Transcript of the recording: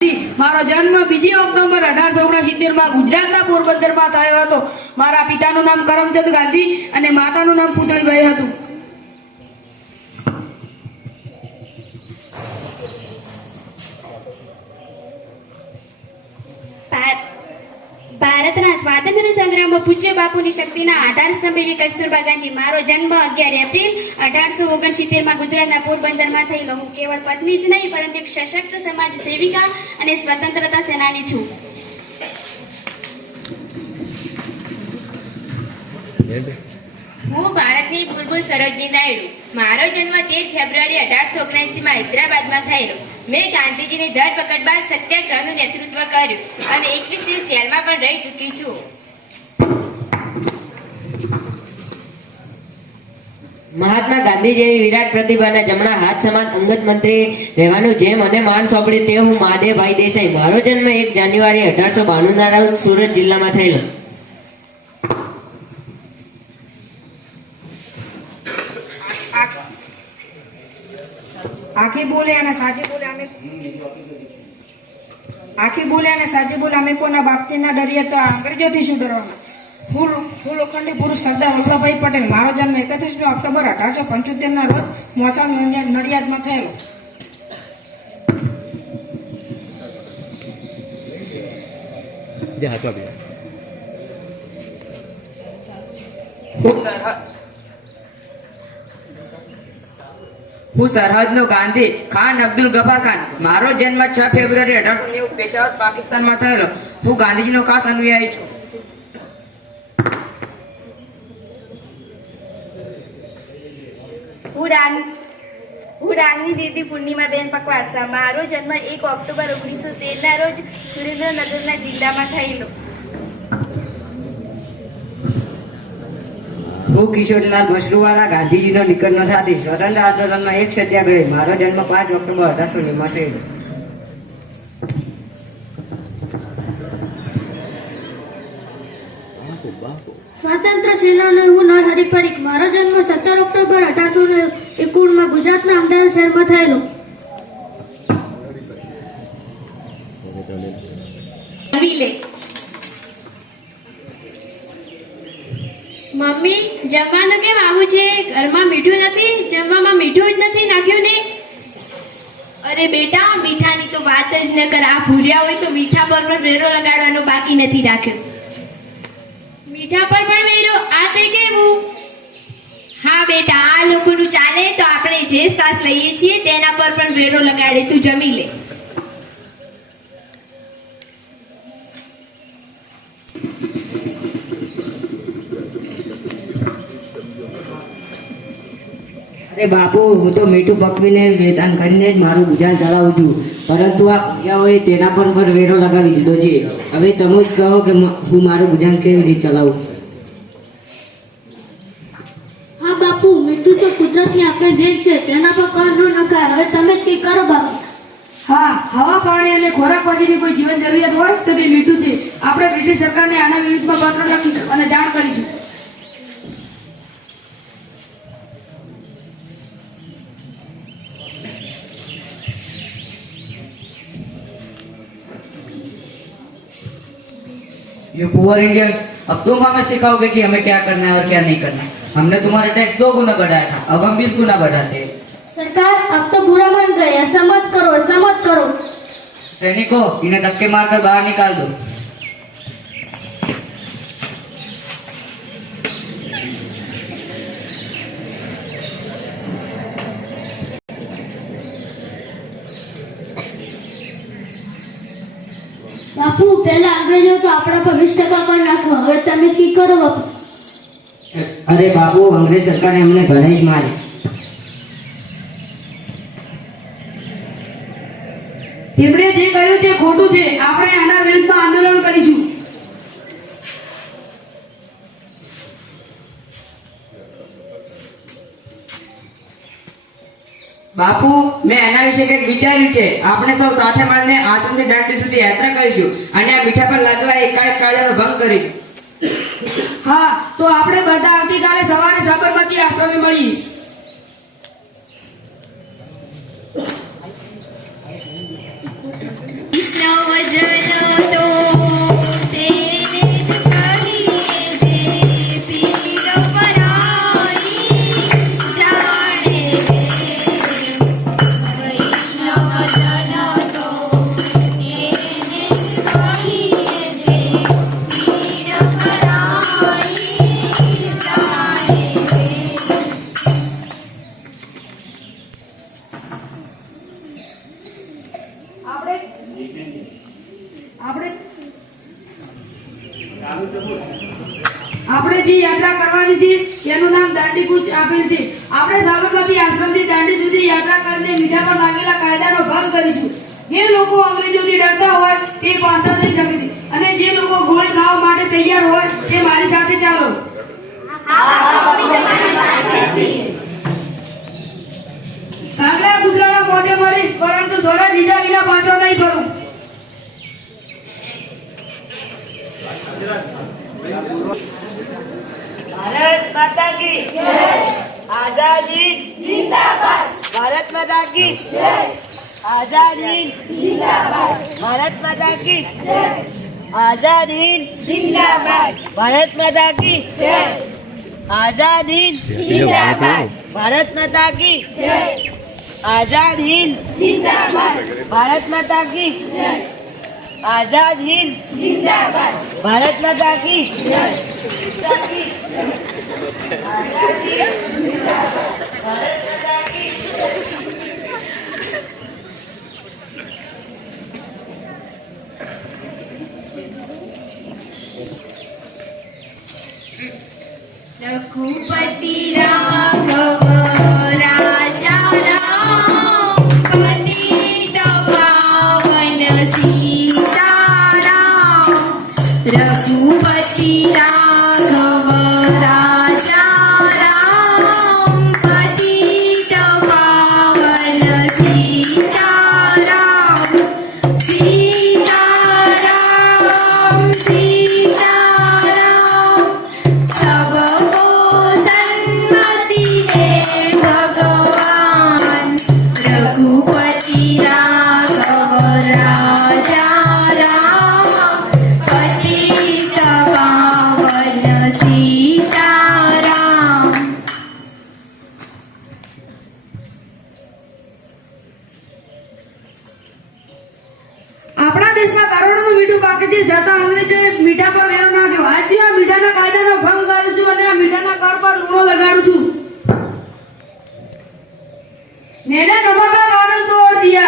મારો જન્મ 2 ઓક્ટોબર 1869 ગુજરાતના પોરબંદરમાં થયો હતો. મારા પિતાનું નામ કરમચંદ ગાંધી અને માતાનું નામ પુતળીબાઈ હતું. ભારતના સ્વાતંત્ર્ય સંગ્રામમાં પૂજ્ય બાપુની શક્તિના આધાર સ્તંભ એવી કસ્તુરબા ગાંધી. મારો જન્મ 11 એપ્રિલ 1869 ગુજરાતના પોરબંદરમાં થયેલો. હું કેવળ પત્ની જ નહીં પરંતુ એક સશક્ત સમાજ સેવિકા અને સ્વતંત્રતા સેનાની છું. હું ભારતની બુલબુલ સરોજની નાયડુ. મારો જન્મ 13 ફેબ્રુઆરી 1879 હૈદરાબાદમાં થયેલો. મેં ગાંધીજીની ધરપકડ બાદ સત્યાગ્રહનું નેતૃત્વ કર્યું અને 21 દિવસ જેલમાં પણ રહી ચૂકી છું. મહાત્મા ગાંધી જેવી વિરાટ પ્રતિભાના જમણા હાથ સમાન અંગત મંત્રી રહેવાનું જે મને માન સોંપડી તે હું મહાદેવભાઈ દેસાઈ. મારો જન્મ 1 જાન્યુઆરી 1892 ના રોજ સુરત જિલ્લામાં થયેલો. આખી બોલે અને સાચી બોલે અમે કોના બાપતીના ડરીએ તો અંગ્રેજોથી શું ડરવાના. હું લોખંડી પુરુષ સરદાર વલ્લભભાઈ પટેલ. મારો જન્મ 31 ઓક્ટોબર 1875 ના રોજ મોસા નડિયાદમાં થયેલો. હું સરહદનો ગાંધી ખાન અબ્દુલ ગફાર ખાન. મારો જન્મ 6 ફેબ્રુઆરી 1890 પેશાવર પાકિસ્તાનમાં થયેલો. હું ગાંધીજીનો ખાસ અનુયાયી છું. હું રાગની દીદી પૂર્ણિમાબેન પકવાડસા. મારો જન્મ 1 ઓક્ટોબર 1913 ના રોજ સુરેન્દ્રનગરના જિલ્લામાં થયેલો. હું કિશોરીલાલ મશરૂવાલા ગાંધીજીનો નિકટનો સાથી. સ્વતંત્ર આંદોલનમાં એક સત્યાગ્રહી. મારો જન્મ 5 ઓક્ટોબર 1890 માં થયેલો. સ્વાતંત્ર્ય સેનાની હું નર હરિપરીખ. મારો જન્મ 17 ઓક્ટોબર 1891 માં ગુજરાતના અમદાવાદ શહેરમાં થયેલો. મમ્મી, જમવાનું કેમ આવું છે? ઘરમાં મીઠું નથી? જમવામાં મીઠું જ નથી નાખ્યું ને? અરે બેટા, મીઠાની તો વાત જ ન કર. આ ભૂર્યા હોય તો મીઠા પર પણ વેરો લગાડવાનો બાકી નથી રાખ્યો. મીઠા પર પણ વેરો? આ તે કેવું? હા બેટા, આ લોકોનું ચાલે તો આપણે જે શ્વાસ લઈએ છીએ તેના પર પણ વેરો લગાડે. તું જમી લે. અરે બાપુ, હું તો મીઠું પકવીને વેચાણ કરીને જ મારું ગુજરાન ચલાવું છું, પરંતુ આ ભૂરિયાઓએ તેના પર પણ વેરો લગાવી દીધો છે. હવે તમે જ કહો કે હું મારું ગુજરાન કેવી રીતે ચલાવું. હા બાપુ, મીઠું તો કુદરતની આપણે દેન છે, તેના પર કર ન નખાય. હવે તમે જ કંઈ કરો બાપુ. હા, હવા પાણી અને ખોરાક પછીની કોઈ જીવન જરૂરિયાત હોય તો તે મીઠું છે. આપણે બ્રિટિશ સરકારને આના વિરુદ્ધમાં પત્ર લખીશું અને જાણ કરીશું. ये पुअर इंडियंस, अब तुम हमें सिखाओगे कि हमें क्या करना है और क्या नहीं करना. हमने तुम्हारा टैक्स 2 गुना बढ़ाया था, अब हम 20 गुना बढ़ाते हैं. सरकार, अब तो बुरा मान गए. ऐसा मत करो. सैनिकों, इन्हें धक्के मारकर बाहर निकाल दो. બાપુ, પહેલા અંગ્રેજો તો આપણા પર 20% કર નાખો. હવે તમે ઠીક કરો બાપુ. અરે બાપુ, અંગ્રેજ સરકારે અમને ઘણી જ મારી. તેમણે જે કર્યું તે ખોટું છે. આપણે આના વિરુદ્ધમાં આંદોલન કરીશું. બાપુ, મેં એના વિશે કંઈક વિચાર્યું છે. આપણે સૌ સાથે મળીને આશ્રમથી દાંડી સુધી યાત્રા કરીશું અને આ મીઠા પર લાગેલા એકાએક કાયદાનો ભંગ કરીશું. હા, તો આપણે બધા આવતીકાલે સવારે સાબરમતી આશ્રમે મળીએ. આપણે જે યાત્રા કરવાની છે તેનું નામ દાંડી કૂચ આપેલ છે. આપણે સાબરમતી આશ્રમથી દાંડી સુધી યાત્રા કરીને મીઠા પર લાગેલા કાયદાનો ભંગ કરીશું. જે લોકો અંગ્રેજોથી ડરતા હોય તે પાછા થઈ શકે છે અને જે લોકો ગોળી ખાવા માટે તૈયાર હોય તે મારી સાથે ચાલો. કાગડા કૂતરાના મોઢે મરીશ પરંતુ સ્વરાજ લીધા વિના પાછો નહીં ફરું. ભારત માતા કી જય. આઝાદી જિંદાબાદ. ભારત માતા કી જય. આઝાદી જિંદાબાદ. ભારત માતા કી જય. આઝાદી જિંદાબાદ. ભારત માતા કી જય. આઝાદી જિંદાબાદ. ભારત માતા કી જય. આઝાદ હિંદ જિંદાબાદ. ભારત માતા કી જય. આઝાદ હિંદ જિંદાબાદ. ભારત માતા કી જય. रघुपति राघव राजा राम पतित पावन सीताराम. रघुपति राघव राजा राम पतित पावन सीताराम. सीताराम सीताराम सबको सन्मति दे भगवान. रघुपति राघव राजा राम पतित पावन सीताराम. આપણા દેશમાં કરોડોનું મીઠું પાકે છે છતાં અંગ્રેજોએ મીઠા પર વેરો નાખ્યો. આજથી આ મીઠાના કાયદાનો ભંગ કરું છું અને આ મીઠાના કર પર લૂણો લગાડું છું. मैंने नमक का कानून तोड़ दिया